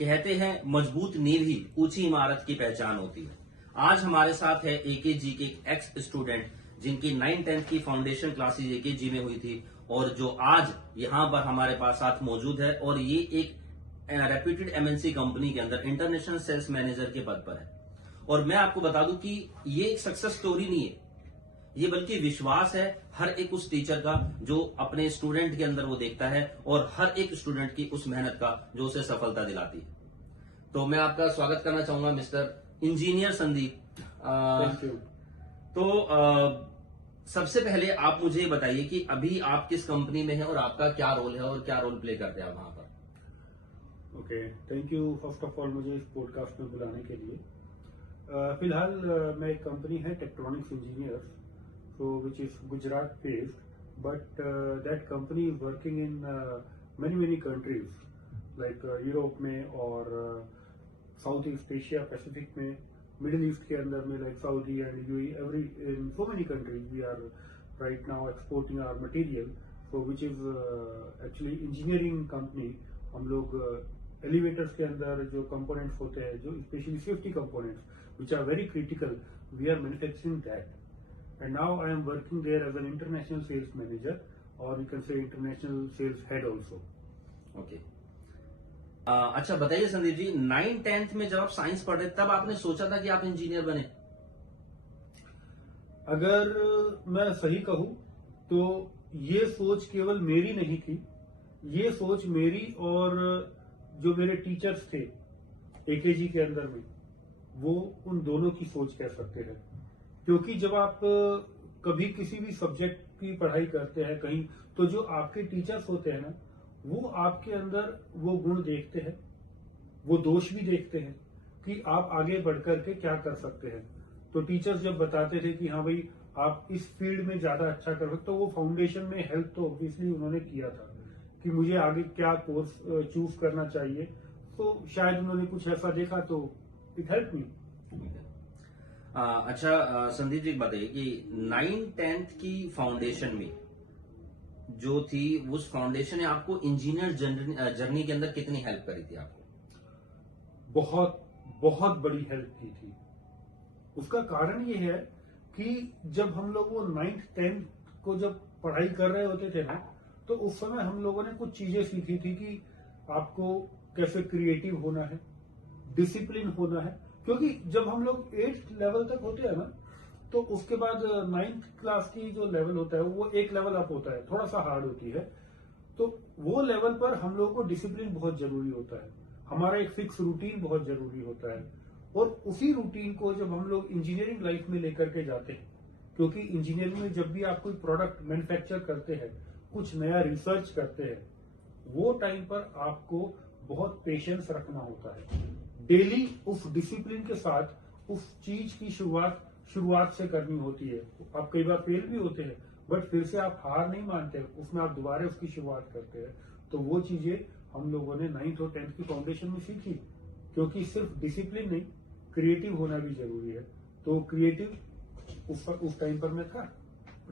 कहते हैं मजबूत नींव ही ऊंची इमारत की पहचान होती है। आज हमारे साथ है एकेजी के एक एक्स स्टूडेंट जिनकी 9th-10th की फाउंडेशन क्लासेज एकेजी में हुई थी और जो आज यहाँ पर हमारे पास साथ मौजूद है और ये एक रेप्यूटेड एमएनसी कंपनी के अंदर इंटरनेशनल सेल्स मैनेजर के पद पर है। और मैं आपको बता दूं कि ये एक सक्सेस स्टोरी नहीं है, ये बल्कि विश्वास है हर एक उस टीचर का जो अपने स्टूडेंट के अंदर वो देखता है और हर एक स्टूडेंट की उस मेहनत का जो उसे सफलता दिलाती है। तो मैं आपका स्वागत करना चाहूंगा mister engineer Sandeep. Thank you. सबसे पहले आप मुझे बताइए कि अभी आप किस कंपनी में हैं और आपका क्या रोल है और क्या रोल प्ले करते हैं आप वहां पर। Okay, thank you first of all मुझे इस पॉडकास्ट में बुलाने के लिए। फिलहाल मैं एक कंपनी है टेक्ट्रॉनिक्स engineers, so which is Gujarat based, but that company is working in many countries like Europe में और साउथ ईस्ट एशिया पैसिफिक में, मिडिल ईस्ट के अंदर में like Saudi and UAE, every in so many countries we are right now exporting our material, so which is actually engineering company. हम लोग elevators के अंदर जो कंपोनेंट्स होते हैं, जो specially safety components which are very critical, we are manufacturing that. And now I am working there as an international sales manager, or you can say international sales head also. Okay अच्छा बताइए Sandeep ji, 9th-10th में जब आप science पढ़े तब आपने सोचा था कि आप इंजीनियर बने? अगर मैं सही कहूं तो ये सोच केवल मेरी नहीं थी, ये सोच मेरी और जो मेरे टीचर्स थे एकेजी के अंदर में, वो उन दोनों की सोच कह सकते हैं। क्योंकि जब आप कभी किसी भी सब्जेक्ट की पढ़ाई करते हैं कहीं, तो जो आपके टीचर्स होते हैं ना, वो आपके अंदर वो गुण देखते हैं, वो दोष भी देखते हैं कि आप आगे बढ़कर के क्या कर सकते हैं। तो टीचर्स जब बताते थे कि हाँ भाई आप इस फील्ड में ज्यादा अच्छा कर सकते, तो वो फाउंडेशन में हेल्प तो ऑब्वियसली उन्होंने किया था कि मुझे आगे क्या कोर्स चूज करना चाहिए। तो शायद उन्होंने कुछ ऐसा देखा तो इट हेल्प मी। अच्छा संदीप जी बताइए कि 9th-10th की फाउंडेशन में जो थी, उस फाउंडेशन ने आपको इंजीनियर जर्नी के अंदर कितनी हेल्प करी थी आपको? बहुत बड़ी हेल्प की थी। उसका कारण ये है कि जब हम लोग वो 9th-10th को जब पढ़ाई कर रहे होते थे ना, तो उस समय हम लोगों ने कुछ चीजें सीखी थी कि आपको कैसे क्रिएटिव होना है, डिसिप्लिन होना है। क्योंकि जब हम लोग 8th लेवल तक होते हैं ना, तो उसके बाद 9th क्लास की जो लेवल होता है वो एक लेवल अप होता है, थोड़ा सा हार्ड होती है। तो वो लेवल पर हम लोगों को डिसिप्लिन बहुत जरूरी होता है, हमारा एक फिक्स रूटीन बहुत जरूरी होता है। और उसी रूटीन को जब हम लोग इंजीनियरिंग लाइफ में लेकर के जाते हैं, क्योंकि इंजीनियरिंग में जब भी आप कोई प्रोडक्ट मैन्युफैक्चर करते हैं, कुछ नया रिसर्च करते हैं, वो टाइम पर आपको बहुत पेशेंस रखना होता है। डेली उस डिसिप्लिन के साथ उस चीज की शुरुआत से करनी होती है। आप कई बार फेल भी होते हैं, बट फिर से आप हार नहीं मानते, उसमें आप दोबारा उसकी शुरुआत करते हैं। तो वो चीजें हम लोगों ने 9th और 10th की फाउंडेशन में सीखी, क्योंकि सिर्फ डिसिप्लिन नहीं, क्रिएटिव होना भी जरूरी है। तो क्रिएटिव उस टाइम पर मैं था,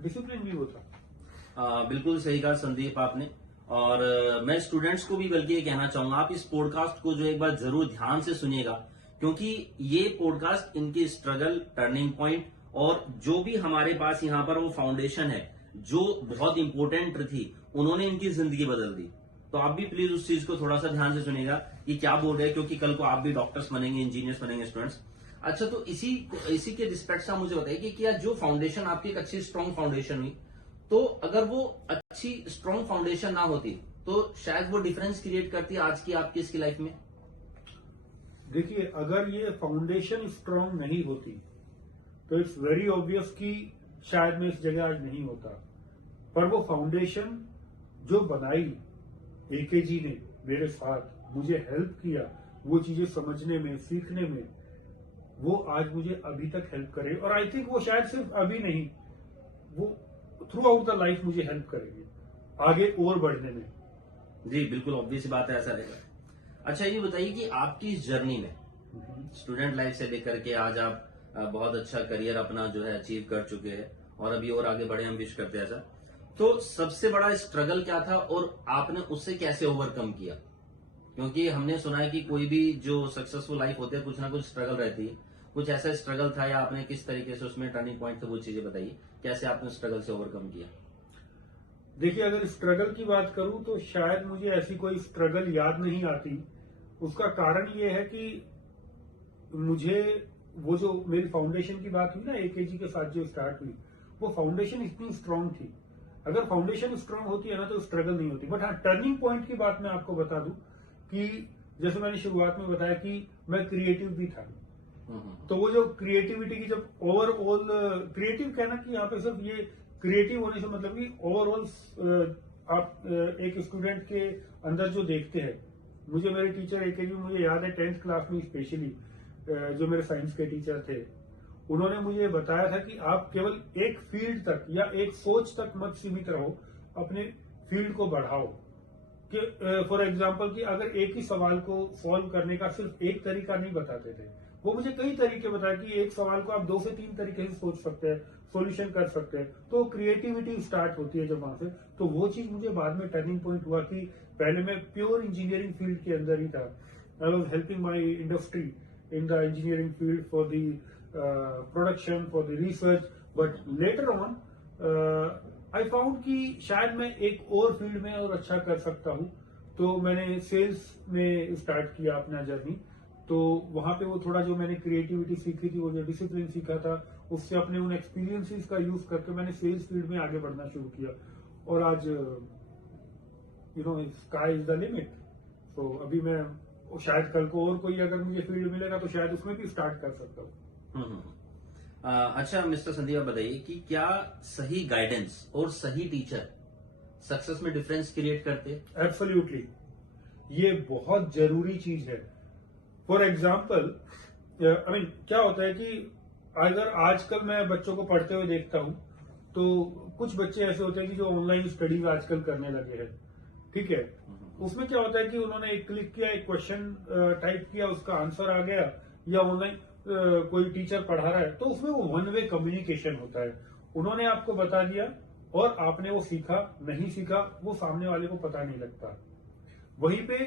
डिसिप्लिन भी वो था। बिल्कुल सही कहा संदीप आपने। और मैं स्टूडेंट्स को भी बल्कि ये कहना चाहूंगा, आप इस पॉडकास्ट को जो एक बार जरूर ध्यान से सुनिएगा, क्योंकि ये पॉडकास्ट इनकी स्ट्रगल, टर्निंग पॉइंट और जो भी हमारे पास यहाँ पर वो फाउंडेशन है जो बहुत इंपॉर्टेंट थी, उन्होंने इनकी जिंदगी बदल दी। तो आप भी प्लीज उस चीज को थोड़ा सा ध्यान से सुनिएगा कि क्या बोल रहे हैं, क्योंकि कल को आप भी डॉक्टर्स बनेंगे, इंजीनियर्स बनेंगे स्टूडेंट्स। अच्छा, तो इसी के रिस्पेक्ट से आप मुझे बताइए कि क्या जो फाउंडेशन आपकी एक अच्छी स्ट्रॉन्ग फाउंडेशन हुई, तो अगर वो अच्छी स्ट्रॉन्ग फाउंडेशन ना होती तो शायद वो डिफरेंस क्रिएट करती आज की आपकी इसकी लाइफ में? देखिए, अगर ये फाउंडेशन स्ट्रॉन्ग नहीं होती तो इट्स वेरी ऑब्वियस कि शायद मैं इस जगह आज नहीं होता। पर वो फाउंडेशन जो बनाई एकेजी ने मेरे साथ, मुझे हेल्प किया वो चीजें समझने में, सीखने में, वो आज मुझे अभी तक हेल्प करे। और आई थिंक वो शायद सिर्फ अभी नहीं, वो थ्रू आउट द लाइफ मुझे हेल्प करेगी आगे और बढ़ने में। जी बिल्कुल, ऑब्वियस बात है, ऐसा रहेगा। अच्छा, ये बताइए कि आपकी इस जर्नी में स्टूडेंट लाइफ से लेकर के आज आप बहुत अच्छा करियर अपना जो है अचीव कर चुके हैं और अभी और आगे बढ़े, हम विश करते हैं ऐसा। तो सबसे बड़ा स्ट्रगल क्या था और आपने उससे कैसे ओवरकम किया? क्योंकि हमने सुना है कि कोई भी जो सक्सेसफुल लाइफ होती है कुछ ना कुछ स्ट्रगल रहती है। कुछ ऐसा स्ट्रगल था या आपने किस तरीके से उसमें टर्निंग पॉइंट थे, वो चीजें बताइए, कैसे आपने स्ट्रगल से ओवरकम किया? देखिए, अगर स्ट्रगल की बात करूं तो शायद मुझे ऐसी कोई स्ट्रगल याद नहीं आती। उसका कारण ये है कि मुझे वो जो मेरी फाउंडेशन की बात हुई ना, एकेजी के साथ जो स्टार्ट हुई, वो फाउंडेशन इतनी स्ट्रांग थी। अगर फाउंडेशन स्ट्रांग होती है ना तो स्ट्रगल नहीं होती। बट हाँ, टर्निंग पॉइंट की बात मैं आपको बता दूं कि जैसे मैंने शुरुआत में बताया कि मैं क्रिएटिव भी था। तो वो जो क्रिएटिविटी की जब ओवरऑल क्रिएटिव कहना कि यहाँ पे सिर्फ ये क्रिएटिव होने से मतलब कि ओवरऑल आप एक स्टूडेंट के अंदर जो देखते हैं, मुझे मेरे टीचर एकेजी मुझे याद है 10th क्लास में स्पेशली जो मेरे साइंस के टीचर थे, उन्होंने मुझे बताया था कि आप केवल एक फील्ड तक या एक सोच तक मत सीमित रहो, अपने फील्ड को बढ़ाओ। कि फॉर एग्जाम्पल कि अगर एक ही सवाल को सॉल्व करने का सिर्फ एक तरीका नहीं बताते थे, वो मुझे कई तरीके बताए कि एक सवाल को आप 2 से 3 तरीके से सोच सकते हैं, सॉल्यूशन कर सकते हैं। तो क्रिएटिविटी स्टार्ट होती है जब वहां से। तो वो चीज मुझे बाद में टर्निंग पॉइंट हुआ कि पहले मैं प्योर इंजीनियरिंग फील्ड के अंदर ही था। I was helping my industry in the engineering field for the production, for the research. But later on I found कि शायद मैं एक और फील्ड में और अच्छा कर सकता हूं। तो मैंने सेल्स में स्टार्ट किया अपना जर्नी। तो वहां पे वो थोड़ा जो मैंने क्रिएटिविटी सीखी थी, वो जो डिसिप्लिन सीखा था, उससे अपने उन एक्सपीरियंसेस का यूज करके मैंने सेल्स फील्ड में आगे बढ़ना शुरू किया। और आज स्काई इज द लिमिट। तो अभी मैं शायद कल को और कोई अगर मुझे फील्ड मिलेगा तो शायद उसमें भी स्टार्ट कर सकता हूँ। अच्छा मिस्टर संदीप, बताइए कि क्या सही गाइडेंस और सही टीचर सक्सेस में डिफरेंस क्रिएट करते हैं? एब्सोल्युटली, ये बहुत जरूरी चीज है। फॉर एग्जाम्पल क्या होता है कि अगर आजकल मैं बच्चों को पढ़ते हुए देखता हूं, तो कुछ बच्चे ऐसे होते हैं कि जो ऑनलाइन स्टडीज आजकल करने लगे हैं। ठीक है, उसमें क्या होता है कि उन्होंने एक क्लिक किया, एक क्वेश्चन टाइप किया, उसका आंसर आ गया, या ऑनलाइन कोई टीचर पढ़ा रहा है, तो उसमें वो वन वे कम्युनिकेशन होता है। उन्होंने आपको बता दिया और आपने वो सीखा नहीं सीखा वो सामने वाले को पता नहीं लगता। वहीं पे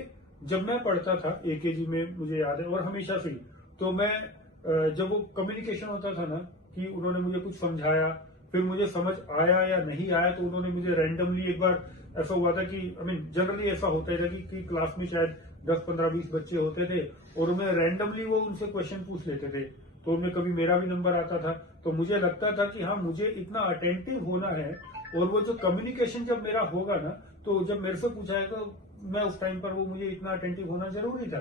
जब मैं पढ़ता था एकेजी में, मुझे याद है, और हमेशा से ही, तो मैं जब वो कम्युनिकेशन होता था ना कि उन्होंने मुझे कुछ समझाया, फिर मुझे समझ आया या नहीं आया, तो उन्होंने मुझे रैंडमली एक बार ऐसा हुआ था कि जनरली ऐसा होता है कि क्लास में शायद 10, 15, 20 बच्चे होते थे और उन्हें रैंडमली वो उनसे क्वेश्चन पूछ लेते थे। तो उनमें कभी मेरा भी नंबर आता था, तो मुझे लगता था कि हाँ, मुझे इतना अटेंटिव होना है, और वो जो कम्युनिकेशन जब मेरा होगा ना, तो जब मेरे से पूछा है तो मैं उस टाइम पर वो मुझे इतना अटेंटिव होना जरूरी था।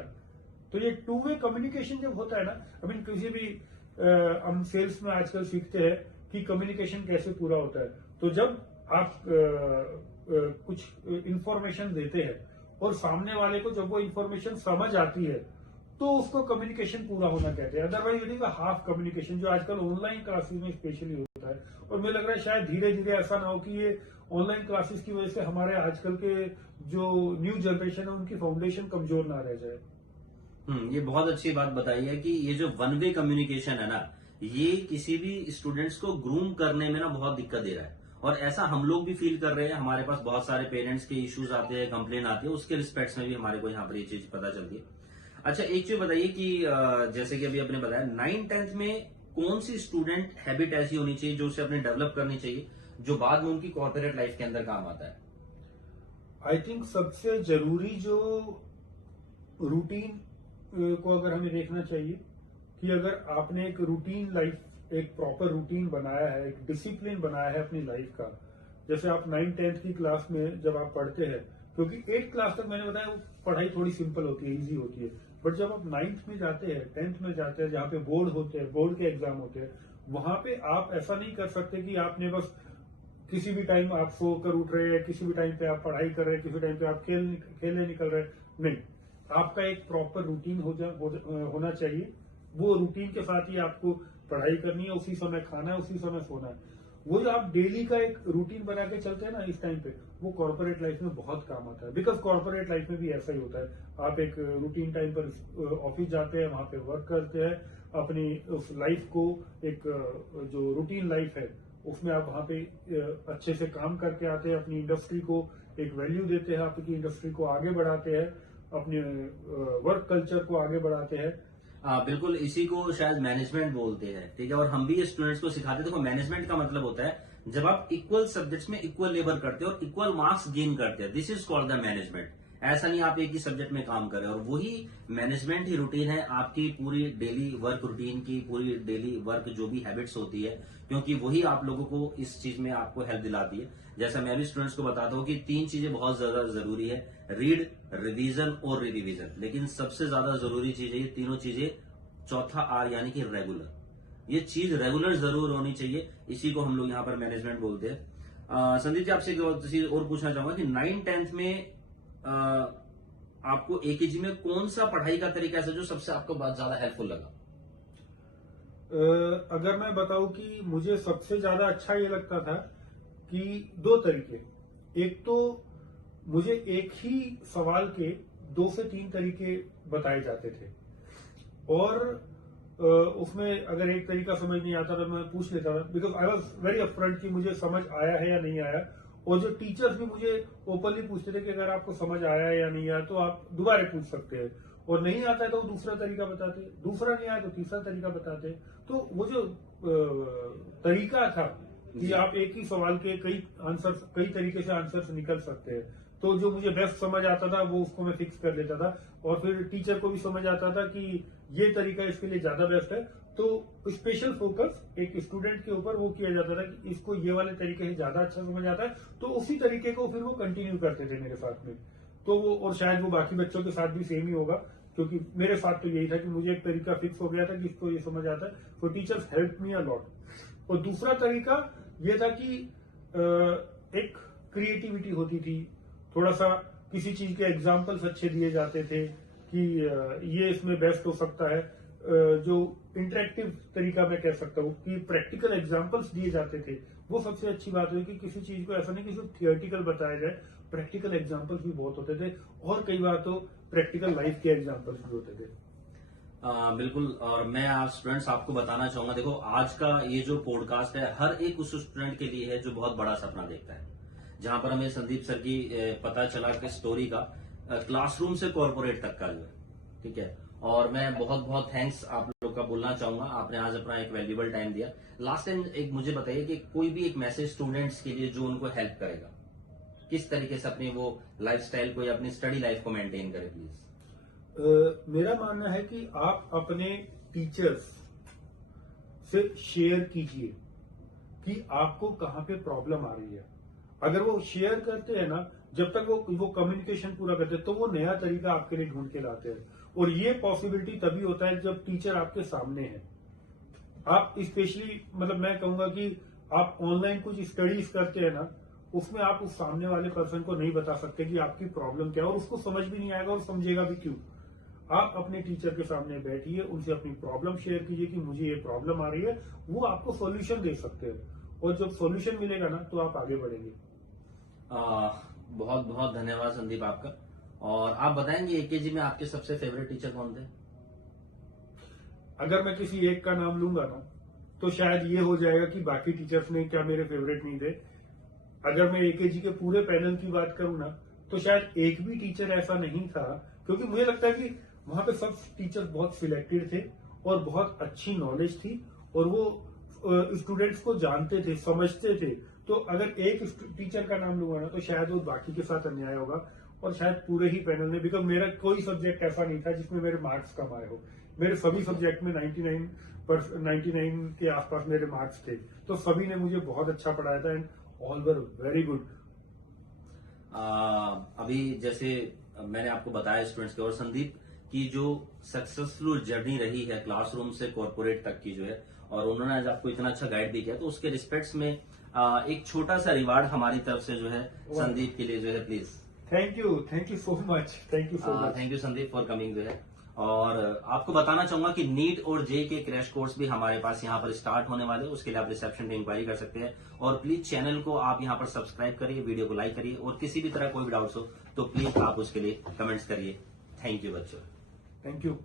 तो ये 2 वे कम्युनिकेशन जब होता है ना, किसी भी हम सेल्स में आजकल सीखते हैं कि कम्युनिकेशन कैसे पूरा होता है। तो जब आप कुछ इंफॉर्मेशन देते हैं और सामने वाले को जब वो इंफॉर्मेशन समझ आती है, तो उसको कम्युनिकेशन पूरा होना कहते हैं। Otherwise it is half communication, जो आजकल ऑनलाइन क्लासेस में स्पेशली होता है। और मुझे लग रहा है शायद धीरे धीरे ऐसा ना हो कि ये ऑनलाइन क्लासेस की वजह से हमारे आजकल के जो न्यू जनरेशन है उनकी फाउंडेशन कमजोर ना रह जाए। ये बहुत अच्छी बात बताई है कि ये जो वन वे कम्युनिकेशन है ना, ये किसी भी स्टूडेंट्स को ग्रूम करने में ना बहुत दिक्कत दे रहा है। और ऐसा हम लोग भी फील कर रहे हैं। हमारे पास बहुत सारे पेरेंट्स के इश्यूज आते हैं, कंप्लेन आती है, उसके रिस्पेक्ट्स में भी हमारे को यहाँ पर ये चीज पता चलती है। अच्छा, एक चीज बताइए कि जैसे कि अभी आपने बताया 9th 10th में कौन सी स्टूडेंट हैबिट ऐसी होनी चाहिए जो उसे अपने डेवलप करनी चाहिए, जो बाद में उनकी कॉर्पोरेट लाइफ के अंदर काम आता है? आई थिंक सबसे जरूरी जो रूटीन को अगर हमें देखना चाहिए कि अगर आपने एक रूटीन लाइफ, एक प्रॉपर रूटीन बनाया है, एक डिसिप्लिन बनाया है अपनी लाइफ का। जैसे आप 9th 10th की क्लास में जब आप पढ़ते हैं, क्योंकि 8th क्लास तक मैंने बताया पढ़ाई थोड़ी सिंपल होती है, इजी होती है। बट जब आप 9th में जाते हैं, 10th में जाते हैं, जहाँ पे बोर्ड होते हैं, बोर्ड के एग्जाम होते हैं, वहां पे आप ऐसा नहीं कर सकते कि आपने बस किसी भी टाइम आप सो कर उठ रहे हैं, किसी भी टाइम पे आप पढ़ाई कर रहे हैं, किसी टाइम पे आप खेलने निकल रहे हैं। नहीं, आपका एक प्रॉपर रूटीन होना चाहिए। वो रूटीन के साथ ही आपको पढ़ाई करनी है, उसी समय खाना है, उसी समय सोना है। वो जो आप डेली का एक रूटीन बना के चलते हैं ना इस टाइम पे, वो कॉर्पोरेट लाइफ में बहुत काम आता है। बिकॉज कॉर्पोरेट लाइफ में भी ऐसा ही होता है। आप एक रूटीन टाइम पर ऑफिस जाते हैं, वहां पे वर्क करते हैं, अपनी उस लाइफ को एक जो रूटीन लाइफ है उसमें आप वहां पे अच्छे से काम करके आते हैं, अपनी इंडस्ट्री को एक वैल्यू देते हैं, आपकी इंडस्ट्री को आगे बढ़ाते हैं। अपने वर्क कल्चर को आगे बढ़ाते हैं। बिल्कुल, इसी को शायद मैनेजमेंट बोलते हैं, ठीक है। और हम भी ये स्टूडेंट्स को सिखाते हैं। देखो, मैनेजमेंट का मतलब होता है जब आप इक्वल सब्जेक्ट्स में इक्वल लेबर करते हो और इक्वल मार्क्स गेन करते हैं, this is called the management. ऐसा नहीं आप एक ही सब्जेक्ट में काम कर रहे हो। और वही मैनेजमेंट ही रूटीन है आपकी पूरी डेली वर्क रूटीन की, पूरी डेली वर्क जो भी हैबिट्स होती है, क्योंकि वही आप लोगों को इस चीज में आपको हेल्प दिलाती है। जैसा मैं भी स्टूडेंट्स को बताता हूँ कि 3 चीजें बहुत ज्यादा जरूरी है, रीड, रिवीजन और रिविजन। लेकिन सबसे ज्यादा जरूरी चीज है ये तीनों चीजें, चौथा आर यानी कि रेगुलर। ये चीज रेगुलर जरूर होनी चाहिए, इसी को हम लोग यहाँ पर मैनेजमेंट बोलते हैं। संदीप जी, आपसे एक चीज और पूछना चाहूंगा कि 9th-10th में आपको एकेजी में कौन सा पढ़ाई का तरीका है जो सबसे आपको बहुत ज्यादा हेल्पफुल लगा? अगर मैं बताऊं कि मुझे सबसे ज्यादा अच्छा ये लगता था कि 2 तरीके। एक तो मुझे एक ही सवाल के 2 से 3 तरीके बताए जाते थे, और उसमें अगर एक तरीका समझ नहीं आता तो मैं पूछ लेता था, because I was very upfront कि मुझे समझ आया है या नहीं आया। और जो टीचर्स भी मुझे ओपनली पूछते थे कि अगर आपको समझ आया है या नहीं आया तो आप दोबारा पूछ सकते हैं, और नहीं आता है तो वो दूसरा तरीका बताते, दूसरा नहीं आया तो तीसरा तरीका बताते। तो वो जो तरीका था कि आप एक ही सवाल के कई तरीके से आंसर निकल सकते हैं, तो जो मुझे बेस्ट समझ आता था वो उसको मैं फिक्स कर लेता था। और फिर टीचर को भी समझ आता था कि ये तरीका इसके लिए ज्यादा बेस्ट है, तो स्पेशल फोकस एक स्टूडेंट के ऊपर वो किया जाता था कि इसको ये वाले तरीके से ज्यादा अच्छा समझ आता है, तो उसी तरीके को फिर वो कंटिन्यू करते थे मेरे साथ में। तो वो, और शायद वो बाकी बच्चों के साथ भी सेम ही होगा, क्योंकि मेरे साथ तो यही था कि मुझे एक तरीका फिक्स हो गया था कि इसको ये समझ आता है। तो teachers help me a lot. और दूसरा तरीका ये था कि एक क्रिएटिविटी होती थी, थोड़ा सा किसी चीज के एग्जाम्पल्स अच्छे दिए जाते थे कि ये इसमें बेस्ट हो सकता है। जो इंटरेक्टिव तरीका मैं कह सकता हूँ कि प्रैक्टिकल एग्जाम्पल्स दिए जाते थे, वो सबसे अच्छी बात है कि किसी चीज को ऐसा नहीं कि सिर्फ थियोरेटिकल बताया जाए, प्रैक्टिकल एग्जाम्पल्स भी बहुत होते थे, और कई बार तो प्रैक्टिकल लाइफ के एग्जाम्पल्स भी होते थे। बिल्कुल। और मैं आप स्टूडेंट्स आपको बताना चाहूंगा, देखो आज का ये जो पॉडकास्ट है हर एक उस स्टूडेंट के लिए है जो बहुत बड़ा सपना देखता है। जहां पर हमें संदीप सर की पता चला कि स्टोरी का क्लासरूम से कॉर्पोरेट तक का जो है, ठीक है। और मैं बहुत बहुत थैंक्स आप लोग का बोलना चाहूंगा, आपने आज अपना एक वैल्यूएबल टाइम दिया। लास्ट टाइम एक मुझे बताइए कि कोई भी एक मैसेज स्टूडेंट्स के लिए जो उनको हेल्प करेगा, किस तरीके से अपनी वो लाइफस्टाइल को या अपनी स्टडी लाइफ को मेंटेन करे प्लीज। मेरा मानना है कि आप अपने टीचर्स से शेयर कीजिए कि आपको कहाँ पे प्रॉब्लम आ रही है। अगर वो शेयर करते हैं ना, जब तक वो कम्युनिकेशन पूरा करते हैं, तो वो नया तरीका आपके लिए ढूंढ के लाते हैं। और ये पॉसिबिलिटी तभी होता है जब टीचर आपके सामने है। आप स्पेशली, मतलब मैं कहूंगा कि आप ऑनलाइन कुछ स्टडीज करते हैं ना, उसमें आप उस सामने वाले पर्सन को नहीं बता सकते कि आपकी प्रॉब्लम क्या है, और उसको समझ भी नहीं आएगा और समझेगा भी क्यों। आप अपने टीचर के सामने बैठिए, उनसे अपनी प्रॉब्लम शेयर कीजिए कि मुझे ये प्रॉब्लम आ रही है, वो आपको सॉल्यूशन दे सकते हैं, और जब सॉल्यूशन मिलेगा ना तो आप आगे बढ़ेंगे। बहुत बहुत धन्यवाद संदीप आपका। और आप बताएंगे एकेजी में आपके सबसे फेवरेट टीचर कौन थे? अगर मैं किसी एक का नाम लूंगा ना तो शायद ये हो जाएगा कि बाकी टीचर्स में क्या मेरे फेवरेट नहीं थे। अगर मैं एकेजी के पूरे पैनल की बात करूं ना तो शायद एक भी टीचर ऐसा नहीं था, क्योंकि मुझे लगता है कि वहां पे सब टीचर्स बहुत सिलेक्टेड थे और बहुत अच्छी नॉलेज थी, और वो स्टूडेंट्स को जानते थे, समझते थे। तो अगर एक टीचर का नाम लूंगा ना तो शायद वो बाकी के साथ अन्याय होगा, और शायद पूरे ही पैनल में, बिकॉज मेरा कोई सब्जेक्ट ऐसा नहीं था जिसमें मेरे मार्क्स कम आए हो। मेरे सभी सब्जेक्ट में 99 के आसपास मेरे मार्क्स थे, तो सभी ने मुझे बहुत अच्छा पढ़ाया था, and all were very good. अभी जैसे मैंने आपको बताया स्टूडेंट्स के, और संदीप की जो सक्सेसफुल जर्नी रही है क्लासरूम से कॉर्पोरेट तक की जो है, और उन्होंने आज आपको इतना अच्छा गाइड भी किया, तो उसके रिस्पेक्ट्स में एक छोटा सा रिवार्ड हमारी तरफ से जो है संदीप के लिए जो है, please. Thank you so much, thank you so much. Thank you Sandeep for coming जो है। और आपको बताना चाहूंगा कि नीट और जे के क्रैश कोर्स भी हमारे पास यहाँ पर स्टार्ट होने वाले हैं, उसके लिए आप रिसेप्शन पे इंक्वायरी कर सकते हैं। और प्लीज चैनल को आप यहाँ पर सब्सक्राइब करिए, वीडियो को लाइक करिए, और किसी भी तरह कोई भी डाउट्स हो तो प्लीज आप उसके लिए कमेंट्स करिए। थैंक यू बच्चों। Thank you.